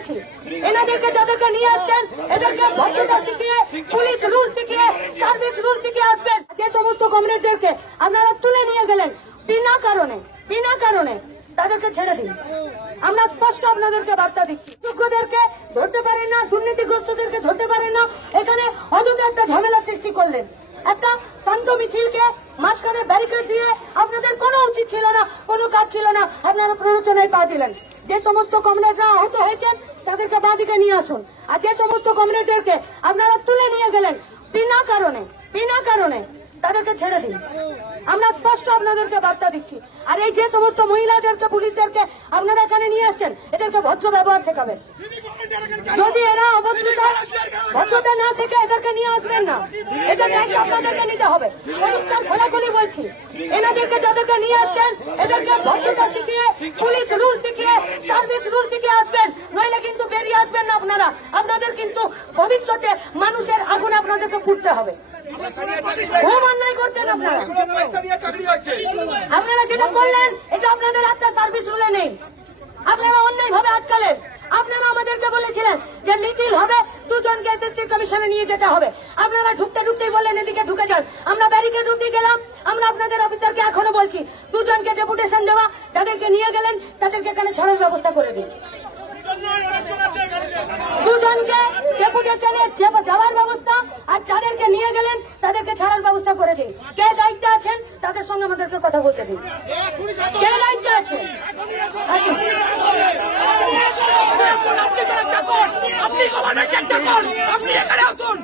বলছি, এনাদেরকে যাদেরকে নিয়ে আসছেন এদেরকে ভদ্রতা শিখিয়ে, পুলিশ রুল শিখিয়ে, সার্ভিস রুল শিখিয়ে আসবেন। যে সমস্ত কমরেডদেরকে আপনারা তুলে নিয়ে গেলেন বিনা কারণে তাদেরকে ছেড়ে দিন। আমরা স্পষ্ট আপনাদেরকে বার্তা দিচ্ছি, যোগ্যদেরকে ধরতে পারেন না, দুর্নীতিগ্রস্তদেরকে ধরতে পারেন না। এখানে অযথা একটা ঝামেলা সৃষ্টি করলেন, একটা শান্ত মিছিলকে মাঝখানে ব্যারিকেড দিয়ে আপনাদের কোনো উচিত ছিল না, কোনো কাজ ছিল না, আপনারা প্ররোচনায় পা দিলেন। যে সমস্ত কমরেডরা আহত হয়েছেন তাদেরকে বাদিকে নিয়ে আসুন। আর যে সমস্ত কমরেডদেরকে আপনারা তুলে নিয়ে গেলেন বিনা কারণে তাদেরকে ছেড়ে দিন। আমরা স্পষ্ট আপনাদেরকে বার্তা দিচ্ছি। আর এই যে সমস্ত মহিলাদেরকে, পুলিশদেরকে আপনারা এখানে নিয়ে আসছেন এদেরকে ভদ্র ব্যবহার শেখাবেন। যদি এরা ভদ্রতা না শেখে এদেরকে নিয়ে আসবেন না, এদের দায়িত্ব আপনাদেরকে নিতে হবে। পরিষ্কার খোলাখুলি বলছি, এনাদেরকে যাদেরকে নিয়ে আসছেন এদেরকে ভদ্রতা শিখিয়ে, পুলিশ রুল শিখিয়ে, সার্ভিস রুল শিখিয়ে আসবেন, নইলে কিন্তু বেরিয়ে আসবেন না আপনারা। আপনাদের কিন্তু ভবিষ্যতে মানুষের আগুনে আপনাদেরকে পুড়তে হবে। খুব অন্যায় করছেন আপনারা। আপনারা যেটা করলেন এটা আপনাদের একটা সার্ভিস রুলে নেই, আপনারা অন্যায় ভাবে আটকালেন। আপনারা আমাদেরকে বলেছিলেন যে মিছিল হবে, দুজনকে এসএসসি কমিশনে নিয়ে যেতে হবে। আপনারা ঢুকতেই বললেন এদিকে ঢুকে যান। আমরা ব্যারিকেড উঠিয়ে গেলাম। আমরা আপনাদের অফিসারকে এখনো বলছি, দুজনকে ডেপুটেশন দেওয়া, যাদেরকে নিয়ে গেলেন তাদেরকে এখানে ছাড়ার ব্যবস্থা করে দিন। দুজনকে ডেপুটেশনে যাওয়ার ব্যবস্থা, আর যাদেরকে নিয়ে গেলেন তাদেরকে ছাড়ার ব্যবস্থা করে দিন। কে দায়িত্বে আছেন তাদের সঙ্গে আমাদেরকে কথা বলতে দিন। কে দায়িত্বে আছেন? আপনি আপনি এখানে আসুন,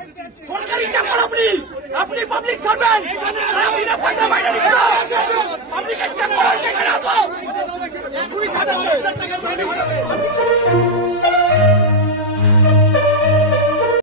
সরকারি চাকর, আপনি পাবলিক সার্ভেন্ট, আপনি